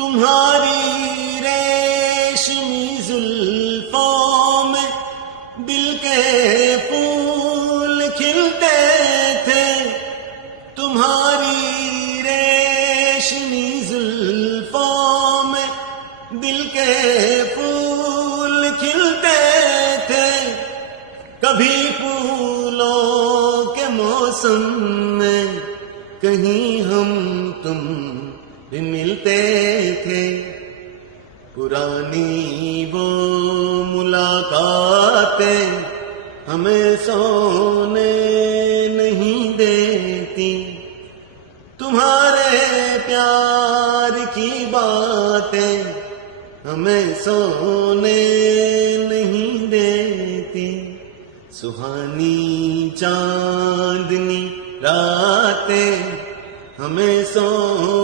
تمہاری ریشمی زلفوں میں دل کے پھول کھلتے تھے، تمہاری ریشمی زلفوں میں دل کے پھول کھلتے تھے، کبھی پھولوں کے موسم میں کہیں ہم تم بھی ملتے تھے، پرانی وہ ملاقاتیں ہمیں سونے نہیں دیتی، تمہارے پیار کی باتیں ہمیں سونے نہیں دیتی، سہانی چاندنی راتیں ہمیں سونے